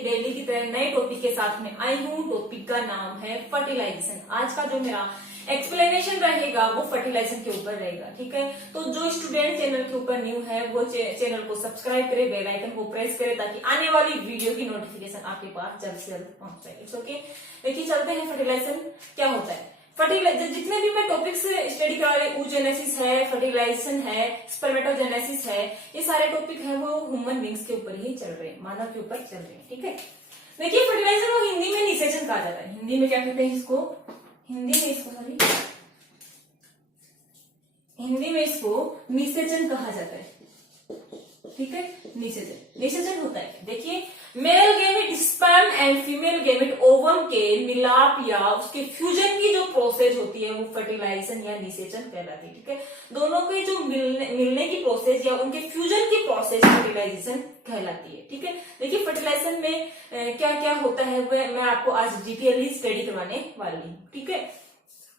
Daily की तरह नए टॉपिक के साथ में आई हूँ। टॉपिक का नाम है फर्टिलाइजेशन। आज का जो मेरा एक्सप्लेनेशन रहेगा वो फर्टिलाइजेशन के ऊपर रहेगा, ठीक है। तो जो स्टूडेंट चैनल के ऊपर न्यू है वो चैनल को सब्सक्राइब करे, बेल आइकन को प्रेस करे ताकि आने वाली वीडियो की नोटिफिकेशन आपके पास जल्द से जल्द पहुंच जाए। It's okay. देखिए चलते हैं फर्टिलाइजेशन क्या होता है। फर्टिलाइजर जितने भी मैं टॉपिक्स स्टडी करा रही, oogenesis है, फर्टिलाइजेशन है, स्पर्मेटोजेनेसिस है, ये सारे टॉपिक है वो ह्यूमन बींग्स के ऊपर ही चल रहे हैं, मानव के ऊपर चल रहे हैं, ठीक है। देखिए फर्टिलाइजर को हिंदी में निषेचन कहा जाता है। हिंदी में क्या कहते हैं इसको? हिंदी में इसको निषेचन कहा जाता है, ठीक है। निषेचन होता है, देखिए male gamete sperm and female gamete ovum के मिलाप या उसके फ्यूजन की जो प्रोसेस होती है वो फर्टिलाइजेशन या निषेचन कहलाती है, ठीक है। दोनों के जो मिलने की प्रोसेस या उनके फ्यूजन की प्रोसेस फर्टिलाइजेशन कहलाती है, ठीक है। देखिए फर्टिलाइजेशन में क्या क्या होता है वो मैं आपको आज डिटेयली स्टडी करवाने वाली हूँ, ठीक है।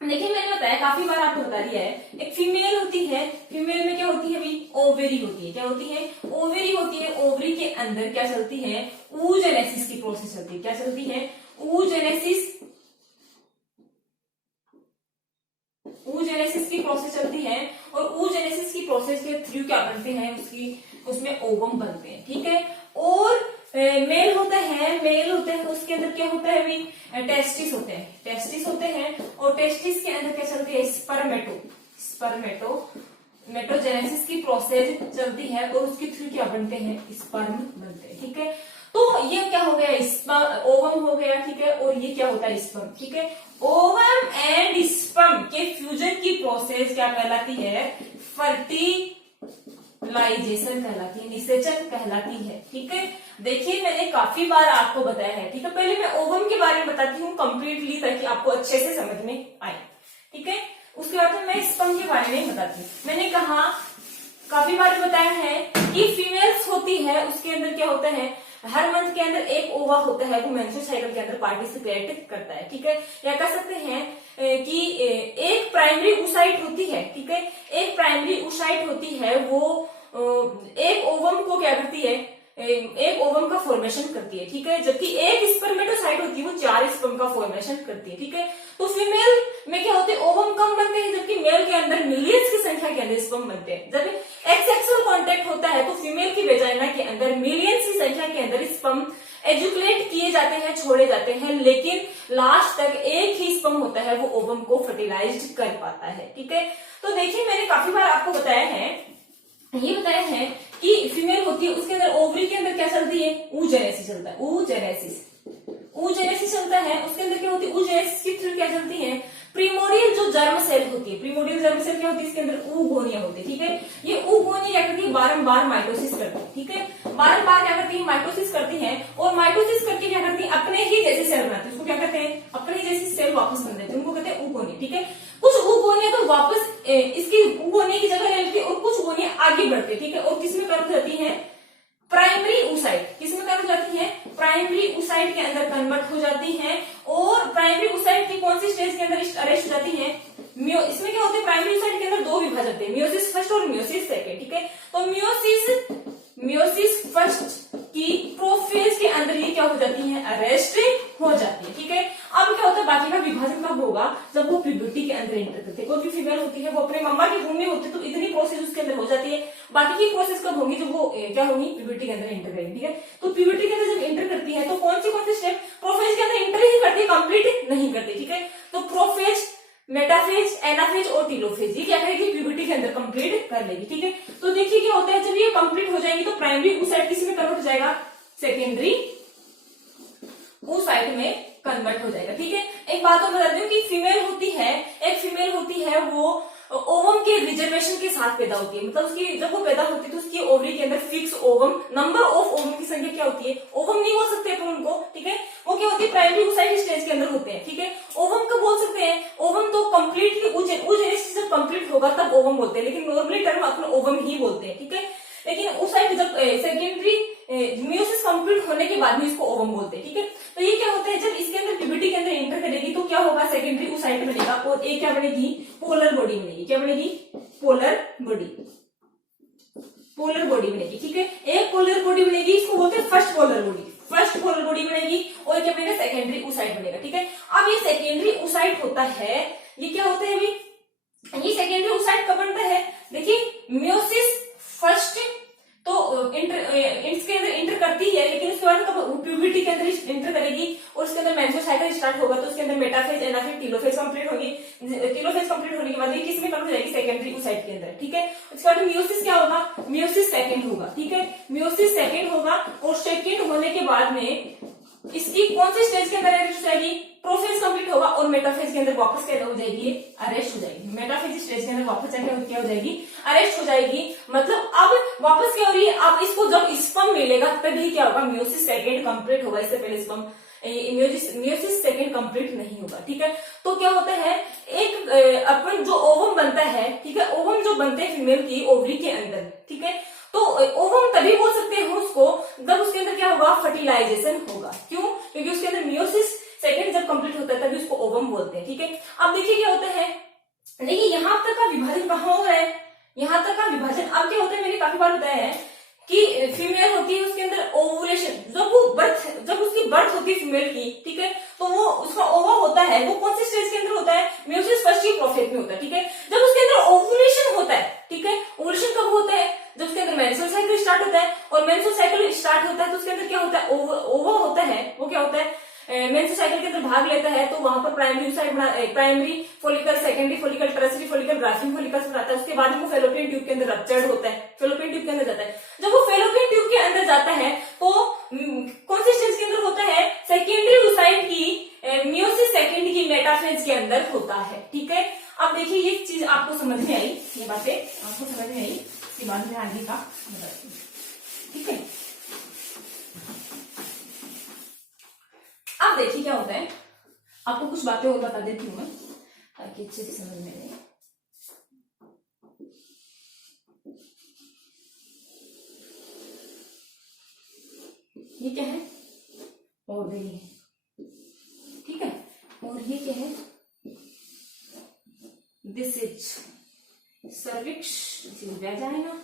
देखिए मैंने बताया, काफी बार आपको बता दिया है, एक फीमेल होती है। फीमेल में क्या होती है भाई? ओवेरी होती है। क्या होती है? ओवेरी होती है। ओवरी के अंदर क्या चलती है? oogenesis की प्रोसेस चलती है। क्या चलती है? oogenesis की प्रोसेस चलती है। और oogenesis की प्रोसेस के थ्रू क्या बनते हैं? उसमें ओवम बनते हैं, ठीक है। और मेल होता है उसके अंदर क्या होता है भाई? टेस्टिस होते हैं। और टेस्टिस के अंदर क्या चलती है? स्पर्मेटोजेनेसिस की प्रोसेस चलती है और उसके थ्रू क्या बनते हैं? स्पर्म बनते हैं, ठीक है। तो ये क्या हो गया? ओवम हो गया, ठीक है। और ये क्या होता है? स्पर्म, ठीक है। ओवम एंड स्पर्म के फ्यूजन की प्रोसेस क्या कहलाती है? फर्टिलाइजेशन कहलाती है, निषेचन कहलाती है, ठीक है। देखिए मैंने काफी बार आपको बताया है, ठीक है। पहले मैं ओवम के बारे में बताती हूँ कंप्लीटली ताकि आपको अच्छे से समझ में आए, ठीक है। उसके बाद में मैं स्पर्म के बारे में बताती हूँ। मैंने कहा काफी बार बताया है कि फीमेल्स होती है, उसके अंदर क्या होता है? हर मंथ के अंदर एक ओवा होता है, वो मेंस्ट्रुअल साइकिल के अंदर पार्टिसिपेट करता है, ठीक है। या कह सकते हैं कि एक प्राइमरी oocyte होती है, ठीक है। एक प्राइमरी oocyte होती है, वो एक ओवम को क्या करती है? एक ओवम का फॉर्मेशन करती है, ठीक है। जबकि एक स्पर्मेटोसाइट होती है वो 4 स्पर्म का फॉर्मेशन करती है, ठीक है। तो फीमेल में क्या होते हैं? ओवम कम बनते हैं, जबकि मेल के अंदर मिलियंस की संख्या के अंदर स्पर्म बनते हैं। जब एक्सेक्सुअल कांटेक्ट होता है तो फीमेल की वेजाइना के अंदर मिलियंस की संख्या के अंदर स्पर्म एजुकुलेट किए जाते हैं, छोड़े जाते हैं, लेकिन लास्ट तक एक ही स्पर्म होता है वो ओवम को फर्टिलाइज कर पाता है, ठीक है। तो देखिए मैंने काफी बार आपको बताया है कि फीमेल होती है, उसके अंदर ओवरी के अंदर क्या चलती है? oogenesis चलता है। oogenesis चलता है। उसके अंदर क्या होती है? oogenesis की थ्रू क्या चलती है? प्रीमोडियल जो जर्म सेल होती है, प्रीमोडियल जर्म सेल क्या होती है? इसके अंदर oogonia होती है, ठीक है। ये oogonia क्या करती है? बारंबार माइटोसिस करती है, ठीक है। बारंबार क्या करती है? माइटोसिस करती है। और माइटोसिस करके क्या करती है? अपने ही जैसे सेल बनाती है। उसको क्या कहते हैं? अपने ही जैसी सेल वापस बन देती है, उनको कहते हैं oogonia, ठीक है। कुछ oogonia तो वापस इसकी oogonia की जगह ले लेती है और कुछ oogonia आगे बढ़ती है, ठीक है। और किसमें कन्वर्ट होती है? Primary oocyte। किसमें कन्वर्ट हो जाती है? प्राइमरी oocyte के अंदर कन्वर्ट हो जाती है। और प्राइमरी oocyte की कौन सी स्टेज के अंदर अरेस्ट हो जाती है? इसमें क्या होता है? प्राइमरी oocyte के अंदर 2 विभाजन होते हैं, मियोसिस फर्स्ट और मियोसिस सेकेंड, ठीक है। तो मियोसिस फर्स्ट की प्रोफेज के अंदर ये क्या हो जाती है? अरेस्ट हो जाती है, ठीक है। अब क्या होता है? बाकी का विभाजन कब होगा? जब वो प्यूबर्टी के अंदर एंटर करते हैं। कोई भी फीमेल होती है वो अपने मम्मा की भूमि होती है, तो इतनी प्रोसेस उसके अंदर हो जाती है। बाकी की प्रोसेस कब होगी? जब वो क्या होगी? प्यूबर्टी के अंदर एंटर करेगी, ठीक है। तो प्यूबर्टी के अंदर जब एंटर करती है तो कौन सी स्टेप? प्रोफेज के अंदर एंटर ही करती है, कंप्लीट नहीं करती, ठीक है। तो प्रोफेज, मेटाफेज, एनाफेज और टीलोफेज ये क्या करेगी? प्यूबर्टी के अंदर कंप्लीट कर लेगी, ठीक है। तो देखिए क्या होता है, जब ये कंप्लीट हो जाएगी तो प्राइमरी oocyte किस में कन्वर्ट हो जाएगा? सेकेंडरी oocyte में कन्वर्ट हो जाएगा, ठीक है। एक बात और बता दूं कि एक फीमेल होती है वो ओवम के रिजर्वेशन के साथ पैदा होती है। मतलब उसकी जब वो पैदा होती है तो उसकी ओवरी के अंदर fix ovum, number of ovum की संख्या क्या होती है? ओवम नहीं बोल सकते अपन उनको, ठीक है। वो क्या होती है? प्राइमरी oocyte स्टेज के अंदर होते हैं, ठीक है। ओवम कब बोल सकते हैं? ओवम तो कंप्लीटली oogenesis जब कंप्लीट होगा तब ओवम बोलते हैं, लेकिन नॉर्मली टर्म अपन ओवम ही बोलते हैं, ठीक है। लेकिन oocyte जब सेकेंडरी मियोसिस कंप्लीट होने के बाद में इसको ओवम बोलते हैं, ठीक है। तो ये क्या होता है? जब इसके अंदर प्यूबर्टी के अंदर एंटर करेगी तो क्या होगा? सेकेंडरी oocyte बनेगा और एक क्या बनेगी? पोलर बॉडी बनेगी। क्या बनेगी? पोलर बॉडी बनेगी, ठीक है। एक पोलर बॉडी बनेगी, इसको बोलते हैं फर्स्ट फर्स्ट पोलर बॉडी बनेगी और क्या बनेगा, सेकेंडरी oocyte बनेगा। ठीक है, अब ये सेकेंडरी oocyte होता है, ये क्या होता है अभी, ये सेकेंडरी oocyte कब बनता है, देखिए मियोसिस फर्स्ट तो इसके अंदर इंटर करती है, लेकिन उसके बाद कब प्यूबिटी के अंदर इंटर करेगी और उसके अंदर मेंस्ट्रुअल स्टार्ट होगा, तो उसके अंदर मेटाफेज, एनाफेज, टीलोफेज कंप्लीट होगी। टीलोफेज कंप्लीट होने के बाद ये किस में कन्वर्ट हो जाएगी, सेकेंडरी oocyte के अंदर। ठीक है, उसके बाद मियोसिस क्या होगा, मियोसिस सेकेंड होगा। ठीक है, मियोसिस सेकेंड होगा और सेकेंड होने के बाद में इसकी कौन सी स्टेज के अंदर अरेस्ट हो जाएगी, प्रोफेज कंप्लीट होगा और मेटाफेज के अंदर वापस क्या हो जाएगी, अरेस्ट हो जाएगी। मेटाफेज स्टेज के अंदर वापस जाके क्या हो जाएगी, अरेस्ट हो जाएगी। मतलब अब वापस क्या हो रही है, अब इसको जब स्पर्म मिलेगा तभी क्या होगा, मियोसिस सेकेंड कंप्लीट होगा, इससे पहले स्पर्म मियोसिस सेकेंड कंप्लीट नहीं होगा। ठीक है, तो क्या होता है, एक अपन जो ओवम बनता है, ठीक है, ओवम जो बनते हैं फीमेल की ओवरी के अंदर, ठीक है, तो ओवम तभी बोल सकते हैं उसको जब उसके अंदर क्या होगा, फर्टिलाइजेशन होगा। क्यों, क्योंकि उसके अंदर मियोसिस सेकेंड जब कंप्लीट होता है तभी उसको ओवम बोलते हैं। ठीक है, अब देखिए क्या होता है, देखिए यहाँ तक का विभाजन कहाँ हो रहा है, यहाँ तक का विभाजन अब क्या होता है, मैंने काफी बार बताया है कि फीमेल होती है उसके अंदर ओवुलेशन, जब उसकी बर्थ होती है फीमेल की, ठीक है, तो वो उसका ओवा होता है, वो कौन सी स्टेज के अंदर होता है, मियोसिस फर्स्ट की प्रोफेज में होता है। ठीक है, जब उसके अंदर ओवुलेशन होता है, ठीक है, ओवुलेशन कब होता है, जब उसके अंदर मेंस्ट्रुअल साइकिल स्टार्ट होता है, और मेंस्ट्रुअल साइकिल स्टार्ट होता है तो उसके अंदर क्या होता है, ओवा होता है, वो क्या होता है, मेंस्ट्रुअल साइकिल के अंदर भाग लेता है, तो वहां पर primary follicle, secondary follicle, tertiary follicle, graphene follicles बनाता है। उसके बाद वो फेलोपियन ट्यूब के अंदर रप्चर्ड होता है, फेलोपियन ट्यूब के अंदर जाता है। जब वो फेलोपियन ट्यूब के अंदर जाता है तो कौन सी स्टेज के अंदर होता है, सेकेंडरी oocyte की मियोसिस सेकेंड की मेटाफेज के अंदर होता है। ठीक है, अब देखिए ये चीज आपको समझ में आई, ये बातें आपको समझ में आई, इसके बाद में आगे का बताती हूँ। ठीक है, अब देखिए क्या होता है, आपको कुछ बातें और बता देती हूँ मैं ताकि अच्छे से समझ में आए। ये क्या है, ओवरी है, ठीक है, और ये क्या है, this is cervix, this is vagina.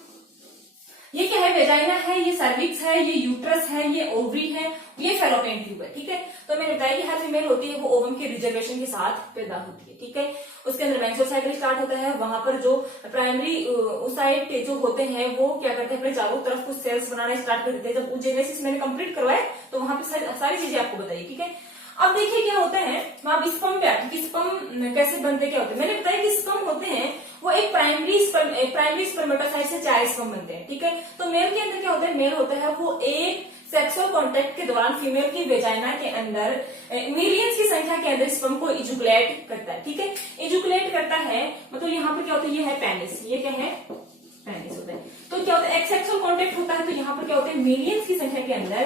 ये क्या है, वेजाइना है, ये सर्विक्स है, ये यूट्रस है, ये ओवरी है, ये फेलोपियन ट्यूब है। ठीक है, तो मैंने बताया कि हर फीमेल होती है वो ओवम के रिजर्वेशन के साथ पैदा होती है। ठीक है, उसके अंदर मेंस्ट्रुअल साइकिल स्टार्ट होता है, वहां पर जो प्राइमरी oocyte जो होते हैं वो क्या करते हैं, अपने चारों तरफ कुछ सेल्स बनाना स्टार्ट कर देते हैं। जब जेनेसिस मैंने कंप्लीट करवाया तो वहां पे सारी चीजें आपको बताई। ठीक है, अब देखिए क्या होता है, वहां स्पर्म पे आते हैं, स्पर्म कैसे बनते क्या होते हैं। मैंने बताया कि स्पर्म होते हैं वो एक प्राइमरी स्पर्मेटोसाइट से 4 स्पर्म बनते हैं। ठीक है, तो मेल के अंदर क्या होता है, मेल होता है वो एक सेक्सुअल कांटेक्ट के दौरान फीमेल की वेजाइना के अंदर मिलियंस की संख्या के अंदर स्पर्म को इजुकुलेट करता है। ठीक है, इजुकुलेट करता है, मतलब यहाँ पर क्या होता है, ये है पेनिस, ये क्या है, पेनिस होता है। तो क्या होता है, एक सेक्सुअल कांटेक्ट होता है, तो यहाँ पर क्या होता है, मिलियंस की संख्या के अंदर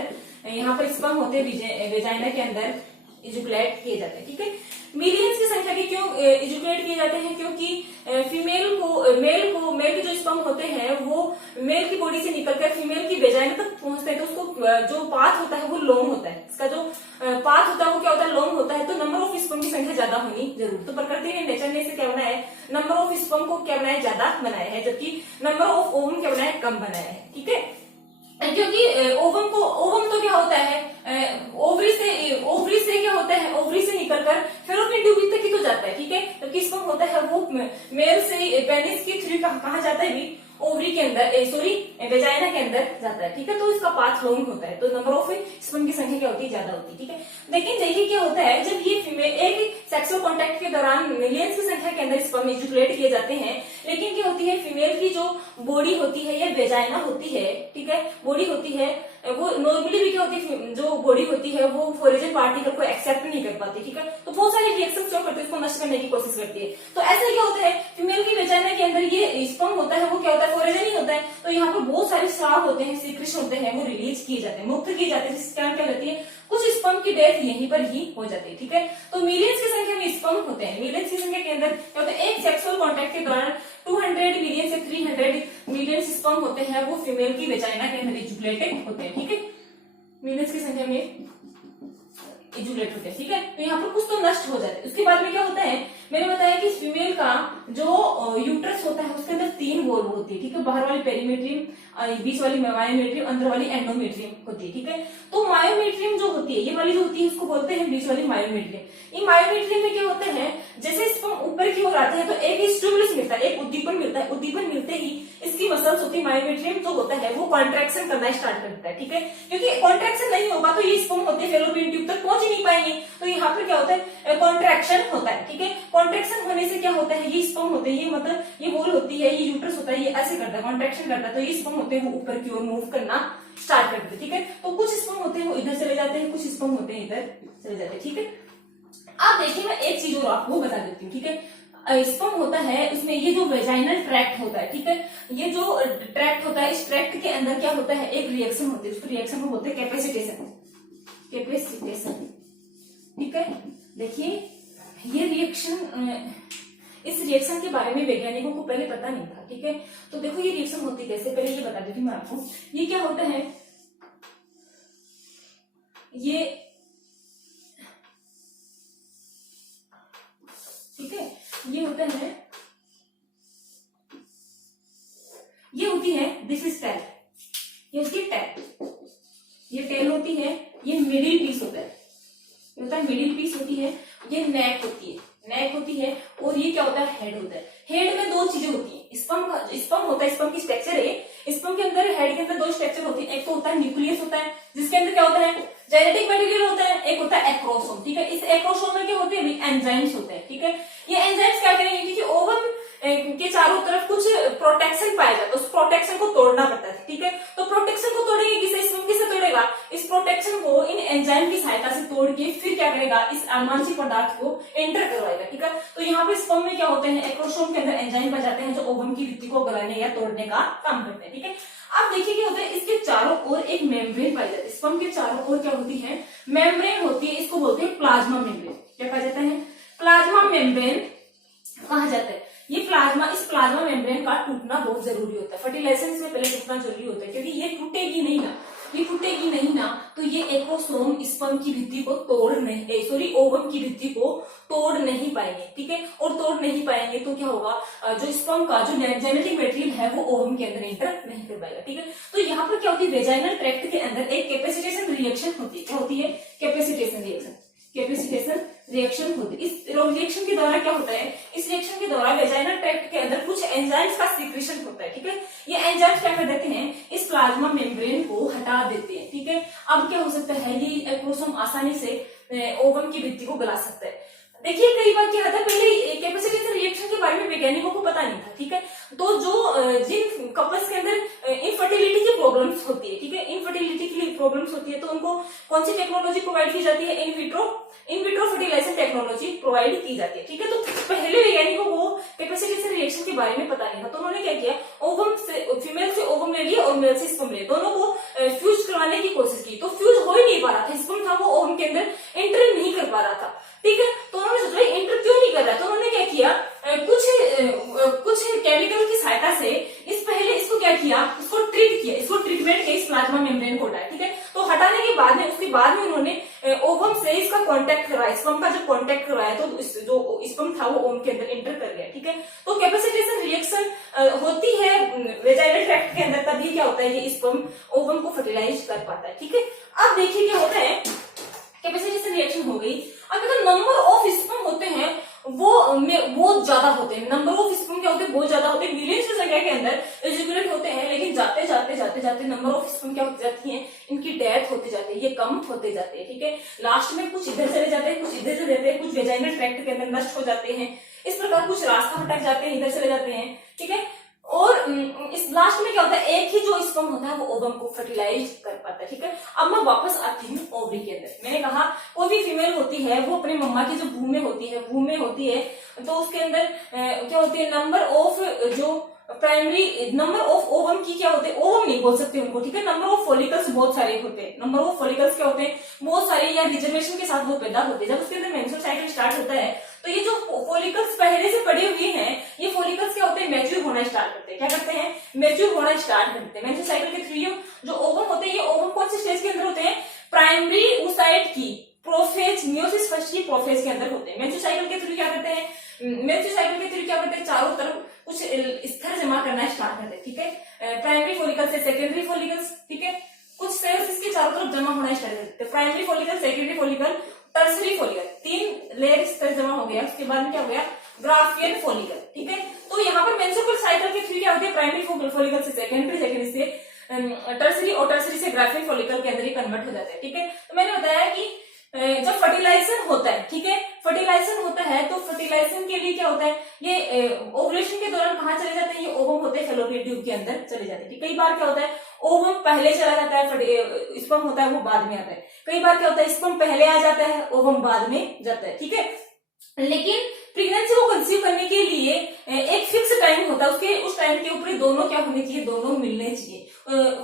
यहाँ पर स्पर्म होते हैं वेजाइना के अंदर इजुकुलेट किए जाते हैं। ठीक है, मिलियंस की संख्या के क्यों इजुकुलेट किए जाते हैं, क्योंकि मेल के जो स्पर्म होते हैं वो मेल की बॉडी से निकलकर फीमेल की वेजाइना तक पहुंचते हैं, तो उसको जो पाथ होता है वो लॉन्ग होता है, इसका जो पाथ होता है वो क्या होता है, लॉन्ग होता है। तो नंबर ऑफ स्पर्म की संख्या ज्यादा होनी जरूर, तो प्रकृति ने, नेचर ने इसे क्या बनाया है, नंबर ऑफ स्पर्म को क्या बनाया, ज्यादा बनाया है, जबकि नंबर ऑफ ओवम क्या बनाया है, कम बनाया है। ठीक है, क्योंकि ओवम तो क्या होता है, ओवरी से क्या होता है, ओवरी से निकलकर फेलोपियन ट्यूब तक ही तो जाता है। ठीक है, जबकि स्पर्म होता है वो मेल से पेनिस की थ्रू कहाँ जाता है भी, ओवरी के अंदर, वेजाइना के अंदर जाता है। ठीक है, तो इसका पाथ लॉन्ग होता है, तो नंबर ऑफ स्पर्म की संख्या क्या होती है, ज्यादा होती है। ठीक है, लेकिन देखिए क्या होता है, जब ये फीमेल एक सेक्सुअल कांटेक्ट के दौरान मिलियंस की संख्या के अंदर स्पर्म इजुकुलेट किए जाते हैं, लेकिन क्या होती है, फीमेल की जो बॉडी होती है या वेजाइना होती है, ठीक है, बॉडी होती है, वो नॉर्मली भी क्या होती है, जो बॉडी होती है वो फोरेजन पार्टिकल को एक्सेप्ट नहीं कर पाती। ठीक है, तो बहुत सारे रिएक्शन जो करते हैं उसको नष्ट करने की कोशिश करती है। तो ऐसा क्या होता है, फीमेल की वेजाइना के अंदर ये स्पर्म होता है वो क्या होता है, फोरेजन ही होता है, तो यहाँ पर बहुत सारे स्राव होते हैं, सीक्रेशन होते हैं, वो रिलीज किए जाते हैं, मुक्त किए जाते हैं, जिसके कारण क्या होती है, कुछ स्पर्म की डेथ यहीं पर ही हो जाती है। ठीक है, तो मिलियंस की संख्या में स्पर्म होते हैं, मिलियंस की संख्या के अंदर क्या होता है, एक सेक्सुअल कांटेक्ट के दौरान 200 मिलियन से 300 मिलियन स्पर्म होते हैं वो फीमेल की वेजाइना के अंदर इजुकुलेटेड होते हैं। ठीक है, मिलियंस की संख्या में इजुकुलेट होते हैं। ठीक है, तो यहाँ पर कुछ तो नष्ट हो जाते हैं। उसके बाद में क्या होता है, मैंने बताया कि फीमेल का जो यूट्रस होता है उसके अंदर 3 वॉल होती है। ठीक है, बाहर वाली पेरीमेट्रियम, बीच वाली मायोमेट्रियम, अंदर वाली एंडोमेट्रियम होती है। ठीक है, तो मायोमेट्रियम जो है, ये वाली जो होती है उसको बोलते हैं बीच वाली मायोमीडियम। ये मायोमीडियम में क्या होता है, जैसे स्पर्म ऊपर की ओर आते हैं तो एक स्टिमुलस मिलता है, एक उद्दीपन मिलता है, उद्दीपन मिलते ही इसकी मसल्स होती है, मायोमीडियम जो होता है वो कॉन्ट्रैक्शन करना स्टार्ट कर देता है, ठीक है। क्योंकि कॉन्ट्रैक्शन नहीं होगा तो ये स्पर्म होते फैलोपियन ट्यूब तक पहुंच ही नहीं पाएंगे, तो यहाँ पर क्या होता है, कॉन्ट्रैक्शन होता है, ठीक है। कॉन्ट्रैक्शन होने से क्या होता है, ये स्पर्म होते हैं, ये मतलब ये होल होती है, ये यूट्रस होता है, ये ऐसे करता है, कॉन्ट्रैक्शन करता है, तो ये स्पर्म होते हैं वो ऊपर की ओर मूव करना स्टार्ट कर देते हैं, ठीक है। तो कुछ स्पर्म होते हैं वो इधर चले जाते हैं, कुछ स्पर्म होते हैं इधर चले जाते हैं, ठीक है। अब देखिए मैं एक चीज और आपको बता देती हूँ, ठीक है। स्पर्म होता है उसमें ये जो वेजाइनल ट्रैक्ट होता है, ठीक है, ये जो ट्रैक्ट होता है, इस ट्रैक्ट के अंदर क्या होता है, एक रिएक्शन होती है, उस रिएक्शन को बोलते हैं कैपेसिटेशन, कैपेसिटेशन, ठीक है। देखिए ये रिएक्शन, इस रिएक्शन के बारे में वैज्ञानिकों को पहले पता नहीं था, ठीक है। तो देखो ये रिएक्शन होती कैसे, पहले ये बता देती हूँ मैं आपको। ये क्या होता है, ये ठीक है, ये होता है, ये होती है, दिस इज टेल, ये होती है टेल, ये टेल होती है, ये मिडिल पीस होता है, ये होता है मिडिल पीस होती है, ये नेक होती है, नेक होती है, और ये क्या होता है, हेड होता है। हेड में दो चीजें होती है, स्पर्म होता है, स्पर्म की स्ट्रक्चर है, स्पर्म के अंदर हेड के अंदर दो स्ट्रक्चर होती है, एक तो होता है न्यूक्लियस होता है जिसके अंदर क्या होता है, जेनेटिक मटेरियल होता है, एक होता है एक्रोसोम, ठीक है। इस एक्रोसोम में क्या होते हैं, एंजाइम्स होते हैं, ठीक है। ये एंजाइम्स क्या करेंगे, क्योंकि ओवम के चारों तरफ कुछ प्रोटेक्शन पाया जाता है, उस प्रोटेक्शन को तोड़ना पड़ता है, ठीक है। तो प्रोटेक्शन को तोड़ेंगे किसे, स्पर्म किसे तोड़ेगा, इस प्रोटेक्शन को इन एंजाइम की सहायता से तोड़ के फिर क्या करेगा, इस आनुवंशिक पदार्थ को एंटर करवाएगा, ठीक है। तो यहाँ पे स्पर्म में क्या होते हैं, एक्रोसोम के अंदर एंजाइम पाए जाते हैं जो ओवम की भित्ति को गलाने या तोड़ने का काम करते हैं, ठीक है। अब देखिए क्या होता है, इसके चारों ओर एक मेम्ब्रेन पाई जाती है, स्पर्म के चारों ओर क्या होती है, मेम्ब्रेन होती है, इसको बोलते हैं प्लाज्मा मेम्ब्रेन। क्या कहा जाता है, प्लाज्मा मेम्ब्रेन कहा जाता है। ये प्लाज्मा, इस प्लाज्मा मेम्ब्रेन का टूटना बहुत जरूरी होता है, फर्टिलाइजेशन से पहले टूटना जरूरी होता है, क्योंकि ये टूटेगी नहीं ना, ये टूटेगी नहीं ना तो ये एक्रोसोम स्पर्म की भित्ति को तोड़ नहीं, सॉरी ओवम की भित्ति को तोड़ नहीं पाएंगे, ठीक है। और तोड़ नहीं पाएंगे तो क्या होगा, जो स्पर्म का जो जेनेटिक मटेरियल है वो ओवम के अंदर एंटर नहीं कर पाएगा, ठीक है। तो यहाँ पर क्या होती है, वेजाइनल ट्रैक्ट के अंदर एक कैपेसिटेशन रिएक्शन होती है, क्या होती है, कैपेसिटेशन रिएक्शन, कैपेसिटेशन रिएक्शन होती है। इस रिएक्शन के द्वारा क्या होता है, इस रिएक्शन के द्वारा वेजाइनल ट्रैक्ट के अंदर कुछ एंजाइम्स का सीक्रेशन होता है, ठीक है। ये एंजाइम्स क्या कर देते हैं, इस प्लाज्मा मेम्ब्रेन को हटा देते हैं, ठीक है। अब क्या हो सकता है, ये एक्रोसोम आसानी से ओवम की भित्ति को गला सकता है। देखिए कई बार क्या होता है, पहले कैपेसिटेशन रिएक्शन के बारे में वैज्ञानिकों को पता नहीं था, ठीक है। तो जो जिन कपल्स के अंदर इनफर्टिलिटी की प्रॉब्लम्स होती है, ठीक है, इनफर्टिलिटी की प्रॉब्लम्स होती है, तो उनको कौन सी टेक्नोलॉजी प्रोवाइड की जाती है, in vitro fertilisation technology provide की जाती है, ठीक है। तो पहले वैज्ञानिकों को कैपेसिटेशन रिएक्शन के बारे में पता नहीं था, तो उन्होंने क्या किया, ओवम से, फीमेल से ओवम ले लिया और मेल से स्पर्म ले, दोनों को फ्यूज करवाने की कोशिश की, तो फ्यूज हो ही नहीं पा रहा था, स्पर्म था वो ओवम के अंदर एंटर नहीं कर पा रहा था, ठीक है। तो उन्होंने सोचा एंटर क्यों नहीं कर रहा, तो उन्होंने क्या किया, कुछ केमिकल की सहायता से इसको क्या किया, इसको ट्रीट किया, इसको ट्रीटमेंट किया, इस प्लाज्मा मेम्ब्रेन को हटाया, ठीक है। तो हटाने के बाद में, उसके बाद में उन्होंने ओवम से इसका कांटेक्ट करवाया, स्पर्म का जो कांटेक्ट करवाया तो जो स्पर्म था वो ओवम के अंदर एंटर कर गया, ठीक है। तो कैपेसिटेशन रिएक्शन होती है वेजाइनल ट्रैक्ट के अंदर, तभी क्या होता है, ये स्पर्म ओवम को फर्टिलाइज कर पाता है, ठीक है। अब देखिए क्या होता है, कैपेसिटेशन रिएक्शन हो गई। अब तो नंबर ऑफ स्पर्म होते हैं वो बहुत ज्यादा होते हैं, नंबर ऑफ स्पर्म क्या होते हैं, बहुत ज्यादा होते हैं, मिलियंस की संख्या के अंदर एजुकेट होते हैं, लेकिन जाते जाते नंबर ऑफ स्पर्म क्या होती जाती है, इनकी डेथ होती जाती है, ये कम होते जाते हैं, ठीक है। लास्ट में कुछ इधर चले जाते हैं, कुछ इधर चले जाते हैं, कुछ वेजाइनल ट्रैक्ट के अंदर नष्ट हो जाते हैं, इस प्रकार कुछ रास्ता भटक जाते हैं, इधर चले जाते हैं, ठीक है। और इस लास्ट में क्या होता है, एक ही जो स्पर्म होता है वो ओवम को फर्टिलाइज कर पाता है, ठीक है। अब मैं वापस आती हूँ ओवरी के अंदर। मैंने कहा कोई भी फीमेल होती है वो अपनी मम्मा की जो भूमि होती है तो उसके अंदर क्या होती है, नंबर ऑफ जो प्राइमरी नंबर ऑफ ओवम की क्या होते हैं, ओवम नहीं बोल सकते उनको, ठीक है। नंबर ऑफ फॉलिकल्स बहुत सारे होते हैं, नंबर ऑफ फॉलिकल्स क्या होते हैं, बहुत सारे या रिजर्वेशन के साथ वो पैदा होते हैं। जब उसके अंदर मेंस्ट्रुअल साइकिल स्टार्ट होता है तो ये जो फॉलिकल्स पहले से पड़े हुए हैं, ये फॉलिकल्स क्या होते हैं, मैच्योर होना स्टार्ट करते हैं, क्या करते हैं, मैच्योर होना स्टार्ट करते हैं। मेंस्ट्रुअल साइकिल के थ्रू जो ओवम होते हैं, ये ओवम कौन सी स्टेज के अंदर होते हैं, प्राइमरी oocyte की प्रोफेज, मियोसिस फर्स्ट की प्रोफेज के अंदर होते हैं। मेंस्ट्रुअल साइकिल के थ्रू क्या करते हैं, मेंस्ट्रुअल साइकिल के थ्रू क्या करते हैं, चारों तरफ कुछ स्तर जमा करना स्टार्ट करते हैं, ठीक है। प्राइमरी फॉलिकल से सेकेंडरी फॉलिकल्स, ठीक है, कुछ सेल्स इसके चारों तरफ जमा होना स्टार्ट कर देते हैं। Primary follicle, secondary follicle, tertiary follicle, 3 layer इस तरह जमा हो गया। उसके बाद में क्या हो गया, ग्राफियन फॉलिकल। ठीक है, तो यहाँ पर मेंस्ट्रुअल साइकिल के 3 क्या होते हैं, प्राइमरी फॉलिकल से सेकेंडरी, सेकेंडरी से टर्सरी और टर्सरी से ग्राफियन फॉलिकल के अंदर ही कन्वर्ट हो जाते हैं। ठीक है, तो मैंने बताया कि जब फर्टिलाइजेशन होता है, ठीक है, फर्टिलाइजेशन होता है तो फर्टिलाइजेशन के लिए क्या होता है, ये ओवुलेशन के दौरान कहाँ चले जाते हैं, ये ओवम होते हैं फैलोपियन ट्यूब के अंदर चले जाते हैं। कई बार क्या होता है, ओवम पहले चला जाता है, स्पर्म होता है वो बाद में आता है। कई बार क्या होता है, स्पर्म पहले आ जाता है, ओवम बाद में जाता है। ठीक है, लेकिन प्रेगनेंसी को कंसीव करने के लिए एक फिक्स टाइम होता है, उसके उस टाइम के ऊपर दोनों क्या होने चाहिए, दोनों मिलने चाहिए।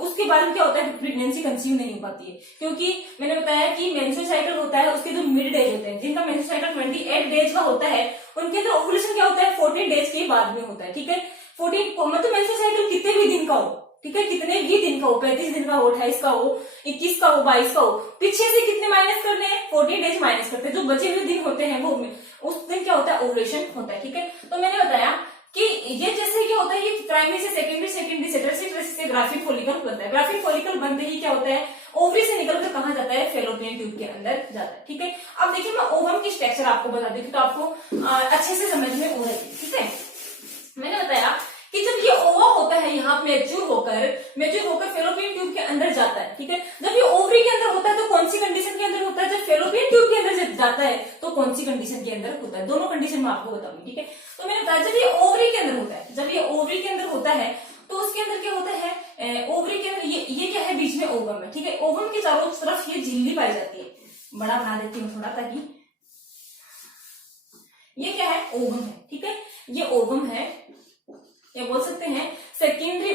उसके बाद में क्या होता है, प्रेगनेंसी कंसीव नहीं हो पाती है, क्योंकि मैंने बताया कि मेंस्ट्रुअल साइकिल होता है, उसके जो मिड डेज होते हैं, जिनका मेंस्ट्रुअल साइकिल 28 डेज का होता है, उनके अंदर ओवुलेशन क्या होता है 14 डेज के बाद में होता है। ठीक है, 14 मतलब मेंस्ट्रुअल साइकिल कितने भी दिन का हो, ठीक है, कितने भी दिन का हो, 35 दिन का हो, 28 का हो, 21 का हो, 22 का हो, पीछे से कितने माइनस करने हैं, 14 डेज माइनस करते हैं। जो बचे हुए दिन होते हैं वो उस दिन क्या होता है, ओवुलेशन होता है। ठीक है, तो मैंने बताया कि ये जैसे क्या होता है, ये प्राइमरी से सेकेंडरी, सेकेंडरी से टर्सरी, टर्सरी से ग्राफिक फॉलिकल बनता है। ग्राफिक फॉलिकल बनते ही क्या होता है, ओवरी से निकलकर कहाँ जाता है, फैलोपियन ट्यूब के अंदर जाता है। ठीक है, अब देखिए मैं ओवम की स्ट्रक्चर आपको बता देती हूँ तो आपको अच्छे से समझ में हो रही। ठीक है, मैंने बताया कि जब ये ओवा होता है यहाँ मैच्योर होकर फैलोपियन ट्यूब के अंदर जाता है। ठीक है, जब ये ओवरी के अंदर होता है तो कौन सी कंडीशन के अंदर होता है, जब फैलोपियन ट्यूब के अंदर जब जाता है तो कौन सी कंडीशन के अंदर होता है, दोनों कंडीशन मैं आपको बताऊंगी। ठीक है, तो मैंने बताया जब ये ओवरी के अंदर होता है, जब ये ओवरी के अंदर होता है तो उसके अंदर क्या होता है, ओवरी के अंदर ये क्या है, बीच में ओवम है। ठीक है, ओवम के चारों तरफ ये झिल्ली पाई जाती है, बड़ा बना देती हूँ थोड़ा ताकि ये क्या है, ओवम है। ठीक है, ये ओवम है, या बोल सकते हैं सेकेंडरी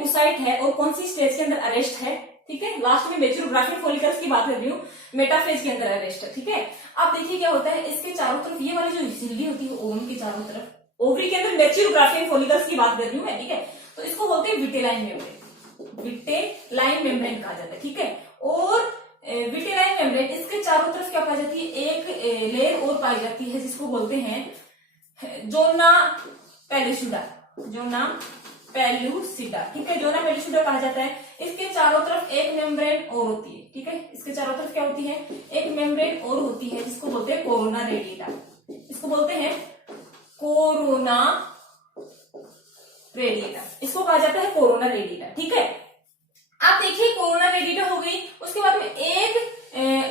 ऊसाइट है, और कौन सी स्टेज के अंदर अरेस्ट है। ठीक है, लास्ट में मैच्योर ग्राफिक फॉलिकल्स की बात कर रही हूँ, मेटाफेज के अंदर अरेस्ट है। ठीक है, अब देखिए क्या होता है, इसके चारों तरफ ये वाली जो झिल्ली होती है ओवम के चारों तरफ, ओवरी के अंदर मैच्योर ग्राफिक फॉलिकल्स की बात कर रही हूँ मैं। ठीक है, तो इसको बोलते हैं विटेलाइन मेम्ब्रेन, विटेलाइन मेम्ब्रेन कहा जाता है। ठीक है, और विटेलाइन मेम्ब्रेन इसके चारों तरफ क्या पाई जाती है, एक लेयर और पाई जाती है जिसको बोलते हैं जोना पेलुसिडा, जोना पेलुसिडा। ठीक है, जोना पेलुसिडा कहा जाता है। इसके चारों तरफ एक मेम्ब्रेन और होती है। ठीक है, इसके चारों तरफ क्या होती है, एक मेम्ब्रेन और होती है जिसको बोलते हैं कोरोना रेडिएटा, इसको बोलते हैं कोरोना रेडिएटा, इसको कहा जाता है कोरोना रेडिएटा। ठीक है, आप देखिए कोरोना रेडिएटा हो गई, उसके बाद में एक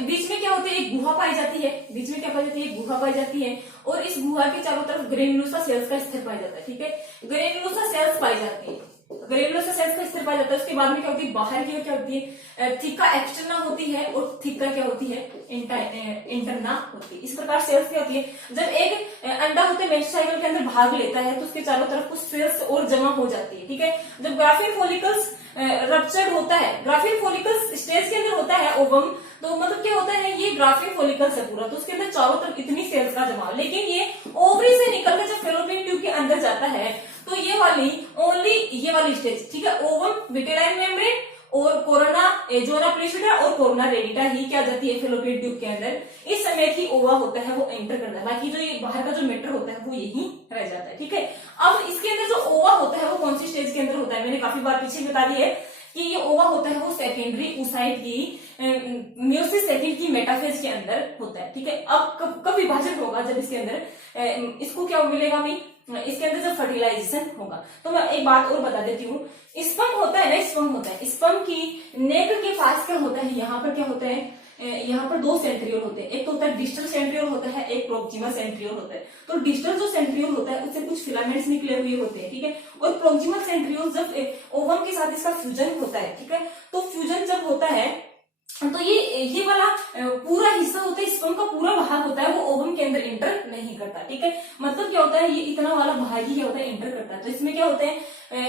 बीच में क्या होती है, एक गुहा पाई जाती है, बीच में क्या पाई जाती है, एक गुहा पाई जाती है, और इस गुहा के चारों तरफ ग्रेन्युलोसा सेल्स का स्तर पाया जाता है। ठीक है, ग्रेन्युलोसा सेल्स पाई जाती है, ग्रेन्युलोसा सेल्स का स्तर पाया जाता है। उसके बाद में क्या होती है, बाहर की क्या होती है, थीका एक्सटर्ना होती है, और थीका क्या होती है, इंटरना होती है। इस प्रकार सेल्स क्या होती है, जब एक अंडा होते हैं मेंस्ट्रुअल साइकिल के अंदर भाग लेता है तो उसके चारों तरफ कुछ सेल्स और जमा हो जाती है। ठीक है, जब ग्राफिक फॉलिकल्स रप्चर्ड होता है, ग्राफिक फॉलिकल्स स्टेज के अंदर होता है ओवम, तो मतलब क्या होता है, ये ग्राफिक फॉलिकल्स है पूरा, तो उसके अंदर चारों तरफ इतनी सेल्स का जमा, लेकिन ये ओवरी से निकलकर जब फैलोपियन ट्यूब के अंदर जाता है तो ये वाली स्टेज, ठीक है, ओवम, विटेलाइन मेम्ब्रेन और कोरोना जोना पेलुसिडा और कोरोना रेडिएटा ही क्या जाती है फैलोपियन ट्यूब के अंदर। इस समय की ओवा होता है वो एंटर करता है, बाकी जो ये बाहर का जो मैटर होता है वो यही रह जाता है। ठीक है, अब इसके अंदर जो ओवा होता है वो कौन सी स्टेज के अंदर होता है, मैंने काफी बार पीछे बता दी है कि ये ओवा होता है वो सेकेंडरी ऊसाइट की मियोसिस सेकंड की मेटाफेज के अंदर होता है। ठीक है, अब कब विभाजन होगा, जब इसके अंदर इसको क्या मिलेगा भी, इसके अंदर जब फर्टिलाइजेशन होगा। तो मैं एक बात और बता देती हूँ, स्पर्म होता है ना, स्पर्म होता है, स्पर्म की नेक के पास क्या होता है, यहाँ पर क्या होता है, यहाँ पर 2 सेंट्रियोल होते हैं, एक तो होता है डिस्टल सेंट्रियोल होता है, एक प्रोक्सिमल सेंट्रियोल होता है। तो डिस्टल जो सेंट्रियोल होता है उससे कुछ फिलामेंट्स निकले हुए होते हैं। ठीक है, और प्रोक्सिमल सेंट्रियोल जब ओवम के साथ इसका फ्यूजन होता है, ठीक है, तो फ्यूजन जब होता है तो ये वाला पूरा हिस्सा होता है, स्पर्म का पूरा भाग होता है वो ओवम के अंदर एंटर नहीं करता। ठीक है, मतलब क्या होता है, ये इतना वाला भाग ही क्या होता है, एंटर करता है। तो इसमें क्या होता है,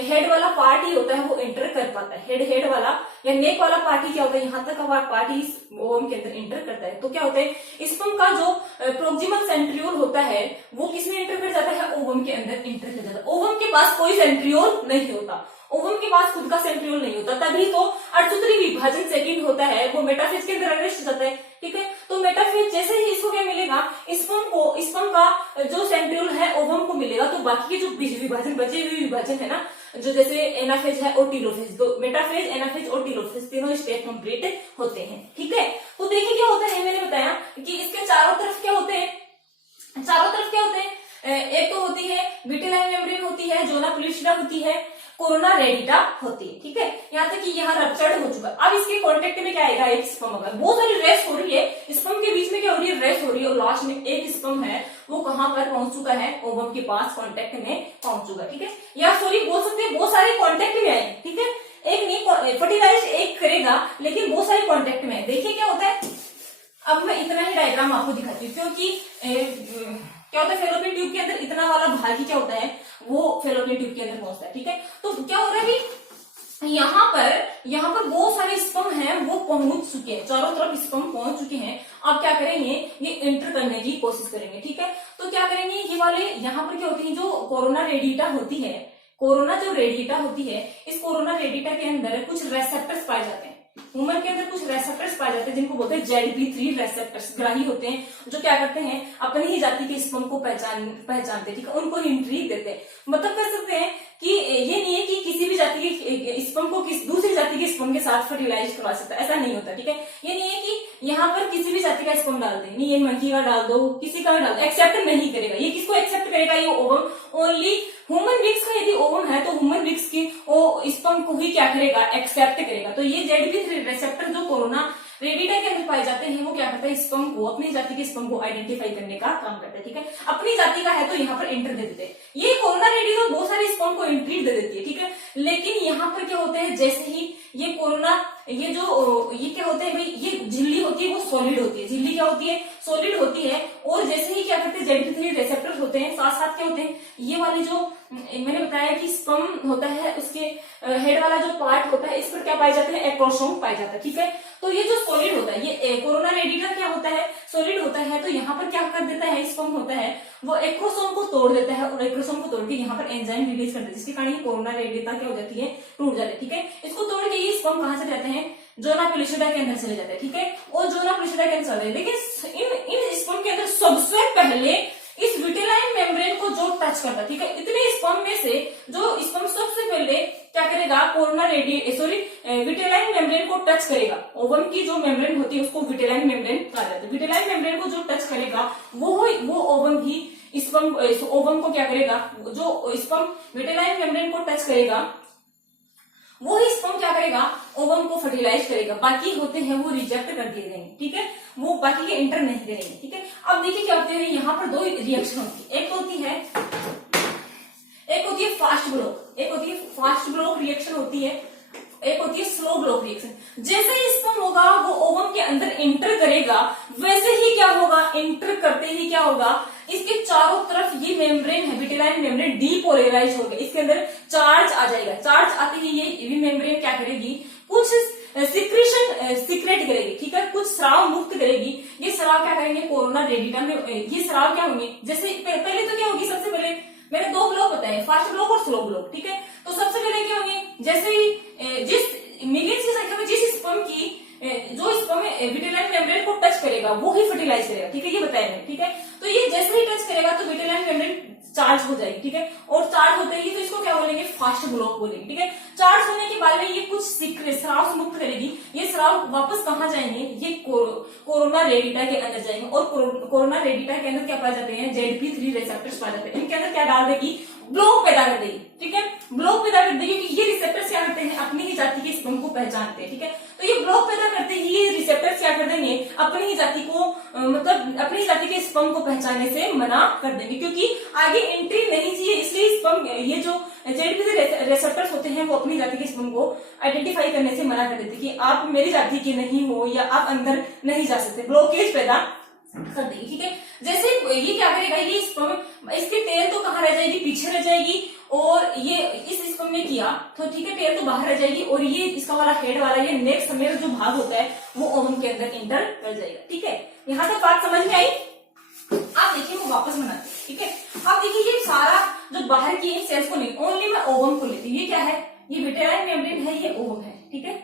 हेड वाला पार्ट ही होता है वो एंटर कर पाता है, हेड वाला या नेक वाला पार्ट ही क्या होता है, यहाँ तक का पार्ट ही ओवम के अंदर एंटर करता है। तो क्या होता है, स्पर्म का जो प्रोक्सिमल सेंट्रियोल होता है वो किसमें एंटर कर जाता है, ओवम के अंदर एंटर कर जाता है। ओवम के पास कोई सेंट्रियोल नहीं होता, ओवम के पास खुद का सेंट्रियोल नहीं होता, तभी तो अर्थसूत्री विभाजन सेकंड होता है वो मेटाफेज के अंदर अरेस्ट हो जाता है। ठीक है, तो मेटाफेज जैसे ही इसको क्या मिलेगा, स्पर्म का जो सेंट्रियोल है ओवम को मिलेगा, तो बाकी के जो विभाजन बचे हुए विभाजन है ना, जो जैसे एनाफेज है और टीलोफेज, तो मेटाफेज, एनाफेज और टीलोफेज तीनों स्टेप कंप्लीट होते हैं। ठीक है, तो देखिए क्या होता है, मैंने बताया कि इसके चारों तरफ क्या होते हैं, एक तो होती है विटिलाइन मेम्ब्रेन होती है, जोना प्लूसिडा होती है, कोरोना रेडिटा होती है। ठीक है, यहाँ तक कि यहाँ रप्चर्ड हो चुका। अब इसके कांटेक्ट में क्या आएगा, एक स्पर्म। अगर बहुत सारी रेस हो रही है, स्पर्म के बीच में क्या हो रही है, रेस हो रही है, और लास्ट में एक स्पर्म है वो कहां पर पहुंच चुका है, ओवम के पास कांटेक्ट में पहुंच चुका। ठीक है, या सॉरी बोल सकते हैं बहुत सारे कांटेक्ट में आए। ठीक है, एक नहीं फर्टिलाइज एक करेगा, लेकिन बहुत सारे कांटेक्ट में। देखिए क्या होता है, अब मैं इतना ही डायग्राम आपको दिखाती हूँ, क्योंकि क्या होता है फेलोपियन ट्यूब के अंदर इतना वाला भाग ही क्या होता है, वो फेलोपियन ट्यूब के अंदर पहुंचता है। ठीक है, तो क्या हो रहा है कि यहाँ पर बहुत सारे स्पर्म हैं वो पहुंच चुके हैं, चारों तरफ स्पर्म पहुंच चुके हैं। अब क्या करेंगे, ये एंटर करने की कोशिश करेंगे। ठीक है, तो क्या करेंगे, ये वाले यहाँ पर क्या होती है, जो कोरोना रेडिटा होती है, कोरोना जो रेडिटा होती है, इस कोरोना रेडिटा के अंदर कुछ रेसेप्टर्स पाए जाते हैं। ह्यूमन के अंदर कुछ रेसेप्टर्स पाए जाते हैं जिनको बोलते हैं ZP3 रेसेप्टर्स, ग्राही होते हैं, जो क्या करते हैं, अपनी ही जाति के स्पर्म को पहचानते हैं। ठीक है, उनको एंट्री देते हैं। मतलब कर सकते हैं कि ये नहीं है कि किसी भी जाति के स्पर्म को दूसरी जाति के स्पर्म के साथ फर्टिलाइज करवा सकता है, ऐसा नहीं होता। ठीक है, ये नहीं है कि यहाँ पर किसी भी जाति का स्पर्म डाल दे, नहीं, ये मंकी का डाल दो, किसी का डाल दो, एक्सेप्ट नहीं करेगा। ये किसको एक्सेप्ट करेगा, ये ओवम, ओनली ह्यूमन बींग्स का यदि ओवम है तो ह्यूमन बींग्स की वो स्पर्म को ही क्या करेगा, एक्सेप्ट करेगा। तो ये ZP3 रेसेप्टर जो कोरोना रेडिटा के अंदर पाए जाते हैं, वो क्या करता है, स्पर्म को, अपनी जाति के स्पर्म को आइडेंटिफाई करने का काम करता है। ठीक है, अपनी जाति का है तो यहाँ पर एंटर दे देते हैं। ये कोरोना रेडिटा बहुत सारे स्पर्म को एंट्री दे देती है। ठीक है, लेकिन यहाँ पर क्या होता है, जैसे ही ये कोरोना, ये क्या होता है भाई, ये झिल्ली होती है वो सॉलिड होती है, झिल्ली क्या होती है, सॉलिड होती है। और जैसे ही क्या करते हैं, ZP3 रेसेप्टर्स होते हैं, साथ साथ क्या होते हैं, ये वाले जो मैंने बताया कि स्पर्म होता है, उसके हेड वाला जो पार्ट होता है, इस पर क्या पाए जाते हैं, एक्रोसोम पाए जाता है। ठीक है, तो ये जो सॉलिड होता है, ये कोरोना रेडिटा क्या होता है, सॉलिड होता है। तो यहाँ पर क्या कर देता है, स्पर्म होता है वो एक्रोसोम को तोड़ देता है, और एक्रोसोम को तोड़ के यहाँ पर एंजाइम रिलीज कर देता है, जिसके कारण ये कोरोना रेडिटा क्या हो जाती है, टूट जाती है। ठीक है, इसको तोड़ के ये स्पर्म कहां से जाते हैं, जोना पेलिसिडा के अंदर चले जाते हैं। ठीक है, और जोना पेलिसिडा के अंदर चले, लेकिन इन स्पर्म के अंदर सबसे पहले इस विटिलाइन मेम्ब्रेन को जो टच करता है। ठीक है, इतने स्पर्म में से जो स्पर्म सबसे पहले क्या करेगा, कोरोना विटिलाइन मेम्ब्रेन को टच करेगा। ओवम की जो मेम्ब्रेन होती है उसको विटिलाइन मेम्ब्रेन कहा जाता है। विटिलाइन मेम्ब्रेन को जो टच करेगा वो ओवम ही स्पर्म, ओवम को क्या करेगा, जो स्पर्म विटिलाइन मेम्ब्रेन को टच करेगा वो ही स्पर्म क्या करेगा, ओवम को फर्टिलाइज करेगा। बाकी होते हैं वो रिजेक्ट कर दिए जाएंगे। ठीक है, वो बाकी के एंटर नहीं करेंगे। ठीक है, अब देखिए क्या होते हैं, यहाँ पर दो रिएक्शन होती है, एक होती है फास्ट ब्लॉक रिएक्शन होती है, एक होती है स्लो ब्लॉक रिएक्शन। जैसे ही स्पर्म होगा वो ओवम के अंदर एंटर करेगा, वैसे ही क्या होगा, एंटर करते ही क्या होगा, इसके चारों तरफ ये मेम्ब्रेन है, विटिलाइन मेम्ब्रेन डीपोलराइज हो गया, इसके अंदर चार्ज आ जाएगा। चार्ज आते ही ये मेम्ब्रेन क्या करेगी, कुछ सीक्रेट करेगी। ठीक है, कुछ स्राव मुक्त करेगी। ये स्राव क्या करेंगे, कोरोना रेडिटा में ये स्राव क्या होंगे, जैसे पहले तो क्या होगी, सबसे पहले मैंने दो ब्लॉक बताए, फास्ट ब्लॉक और स्लो ब्लॉक। ठीक है, तो सबसे पहले क्या होंगे, जैसे ही जिस मिलियंस की संख्या में जिस स्पर्म की जो स्पर्म विटिलाइन मेम्ब्रेन को टच करेगा वो ही फर्टिलाइज करेगा। ठीक है, ये बताया मैंने। ठीक है, तो ये जैसे ही टच करेगा तो विटिलाइन मेम्ब्रेन चार्ज हो जाएगी। ठीक है, और चार्ज होते ही तो इसको क्या बोलेंगे, फास्ट ब्लॉक बोलेंगे। ठीक है, चार्ज होने के बाद में ये कुछ स्राव मुक्त करेगी। ये स्राव वापस कहाँ जाएंगे, ये कोरोना रेडिटा के अंदर जाएंगे, और कोरोना रेडिटा के अंदर क्या पाए जाते हैं, ZP3 रेसेप्टर्स पाए जाते हैं। इनके अंदर क्या डाल देगी, ब्लॉक पैदा कर देगी। ठीक है, ब्लॉक पैदा कर देगी, क्योंकि ये रिसेप्टर्स क्या करते हैं, अपनी ही जाति के स्पर्म को पहचानते हैं। ठीक है, तो ये ब्लॉक पैदा करते ही ये रिसेप्टर्स क्या कर देंगे, अपनी ही जाति को मतलब अपनी जाति के स्पर्म को पहचानने से मना कर देंगे, क्योंकि आगे एंट्री नहीं चाहिए। इसलिए स्पर्म, ये जो ZP3 रेसेप्टर्स होते हैं वो अपनी जाति के स्पर्म को आइडेंटिफाई करने से मना कर देते कि आप मेरी जाति के नहीं हो या आप अंदर नहीं जा सकते, ब्लॉकेज पैदा कर देगी। ठीक है, जैसे ये क्या करेगा, ये स्पर्म, इसकी टेल तो कहाँ रह जाएगी, पीछे रह जाएगी, और ये इस स्पर्म ने किया तो ठीक है, टेल तो बाहर रह जाएगी, और ये इसका वाला हेड वाला ये नेक्स्ट समेत जो भाग होता है वो ओवम के अंदर इंटर कर जाएगा। ठीक है, यहाँ तक बात समझ में आई। आप देखिए वो वापस बनाते हैं। ठीक है, आप देखिए ये सारा जो बाहर की सेल्स को नहीं, ओनली मैं ओवम को लेती हूँ। ये क्या है, ये विटिलाइन मेम्ब्रेन है, ये ओवम है। ठीक है,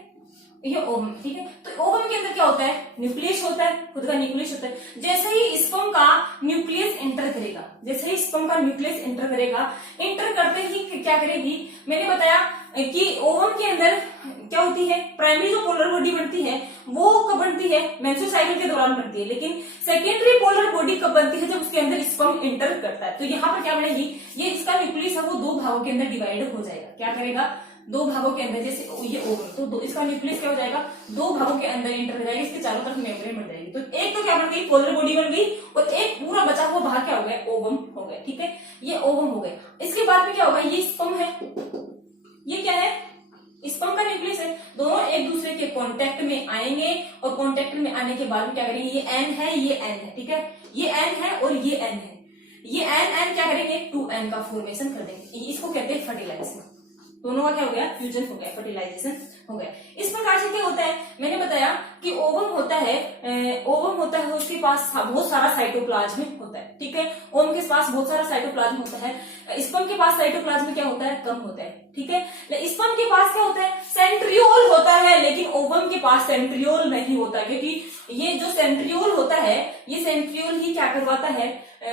ये ओवम, ठीक है। तो ओवम के अंदर क्या होता है, न्यूक्लियस होता है, खुद का न्यूक्लियस होता है। जैसे ही स्पर्म का न्यूक्लियस एंटर करेगा, जैसे ही स्पर्म का न्यूक्लियस एंटर करेगा, एंटर करते ही क्या करेगी, मैंने बताया कि ओवम के अंदर क्या होती है, प्राइमरी जो पोलर बॉडी बनती है वो कब बनती है, मेंस्ट्रुअल साइकिल के दौरान बनती है, लेकिन सेकेंडरी पोलर बॉडी कब बनती है, जब उसके अंदर स्पर्म एंटर करता है। तो यहाँ पर क्या बनेगी, ये इसका न्यूक्लियस है वो दो भागों के अंदर डिवाइड हो जाएगा। क्या करेगा, दो भागों के अंदर, जैसे ये ओवम, तो इसका न्यूक्लियस क्या हो जाएगा, दो भागों के अंदर एंटर हो जाएगा, इसके चारों तरफ मेम्ब्रेन बन जाएगी। तो एक तो क्या बन गई, पोलर बॉडी बन गई, और एक पूरा बचा हुआ भाग क्या हो गया, ओवम हो गया, ठीक है। ये ओवम हो गया। इसके बाद में क्या होगा, ये स्पर्म है, ये क्या है, स्पर्म का न्यूक्लियस है, दोनों एक दूसरे के कांटेक्ट में आएंगे, और कांटेक्ट में आने के बाद में क्या करेंगे, ये एन है, ये एन है, ठीक है, ये एन है और ये एन है, ये एन एन क्या करेंगे, 2n का फॉर्मेशन कर देंगे, इसको कहते हैं फर्टिलाइजेशन। दोनों का क्या हो गया, फ्यूजन हो गया, फर्टिलाइजेशन हो गया। इस प्रकार से क्या होता है, मैंने बताया कि ओवम होता है, ओवम होता है, उसके पास बहुत सारा साइटोप्लाज्म होता है, ठीक है। ओवम के पास बहुत सारा साइटोप्लाज्म होता है, स्पर्म के पास साइटोप्लाज्म क्या होता है, कम होता है, ठीक है। स्पर्म के पास क्या होता है, सेंट्रियोल होता है, लेकिन ओवम के पास सेंट्रियोल नहीं होता, क्योंकि ये जो सेंट्रियोल होता है, ये सेंट्रियोल ही क्या करवाता है,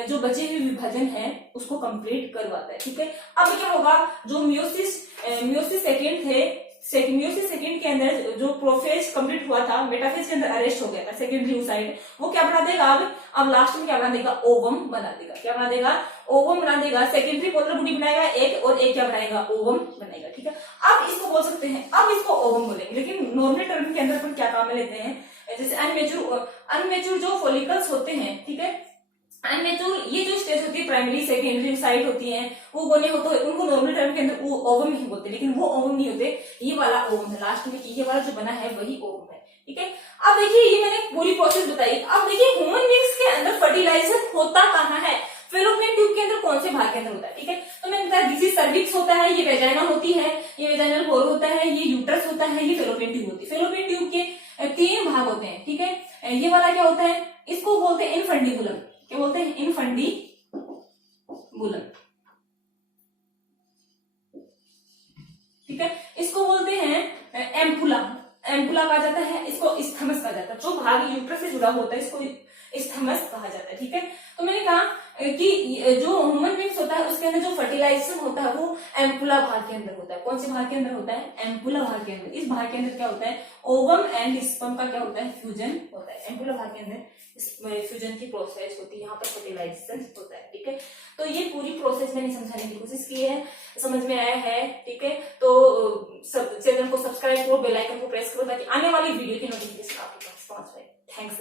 जो बचे हुए विभाजन है उसको कंप्लीट करवाता है, ठीक है। अब क्या होगा, जो मियोसिस सेकेंड थे, मियोसिस सेकेंड के अंदर जो प्रोफेज कंप्लीट हुआ था, मेटाफेज के अंदर अरेस्ट हो गया था सेकेंडरी oocyte, वो क्या बना देगा, अब लास्ट में क्या बना देगा, ओवम बना देगा। क्या बना देगा, ओवम बना देगा। सेकेंडरी पोलर बॉडी बनाएगा एक, और एक क्या बनाएगा, ओवम बनाएगा, ठीक है। अब इसको बोल सकते हैं, अब इसको ओवम बोलेंगे, लेकिन नॉर्मल टर्म के अंदर अपन क्या काम में लेते हैं, जैसे अनमेच्योर जो फॉलिकल्स होते हैं, ठीक है, अनमेच्योर ये जो स्टेज होती है, प्राइमरी सेकेंडरी साइड होती है, वो बोले होते हैं, उनको नॉर्मल टर्म के अंदर वो ओवम ही बोलते हैं, लेकिन वो ओवम नहीं होते, ये वाला ओवम है, लास्ट में ये वाला जो बना है वही ओवम है, ठीक है। अब देखिए, ये मैंने पूरी प्रोसेस बताई। अब देखिए, ह्यूमन बींग्स के अंदर फर्टिलाइजेशन होता कहाँ है, फेलोपियन ट्यूब के अंदर, कौन से भाग के अंदर होता है, ठीक है। तो मैंने बताया, दिस इज सर्विक्स होता है, ये वेजाइना होती है, ये वेजाइनल होल होता है, ये यूट्रस होता है, ये फेलोपियन ट्यूब होती है। फेलोपियन ट्यूब के 3 भाग होते हैं, ठीक है। ये वाला क्या होता है, इसको बोलते हैं इनफंडिबुलम, क्या बोलते हैं, इनफंडिबुलम, ठीक है। इसको बोलते हैं एम्पुला, एम्पुला कहा जाता है, इसको स्थमस कहा जाता है, जो भाग यूट्रस से जुड़ा होता है इसको स्थमस कहा जाता है, ठीक है। तो मैंने कहा कि जो ह्यूमन बींग्स होता है उसके अंदर जो फर्टिलाइजेशन होता है वो एम्पुला भाग के अंदर होता है। कौन से भाग के अंदर होता है, एम्पुला भाग के अंदर। इस भाग के अंदर क्या होता है, ओवम एंड स्पर्म का क्या होता है, फ्यूजन होता है। एम्पुला भाग के अंदर फ्यूजन की प्रोसेस होती है, यहाँ पर फर्टिलाइजेशन होता है, ठीक है। तो ये पूरी प्रोसेस मैंने समझाने की कोशिश की है, समझ में आया है, ठीक है। तो चैनल को सब्सक्राइब करो, बेल आइकन को प्रेस करो, ताकि आने वाली वीडियो की नोटिफिकेशन आपके पास पहुंच जाए। थैंक्स।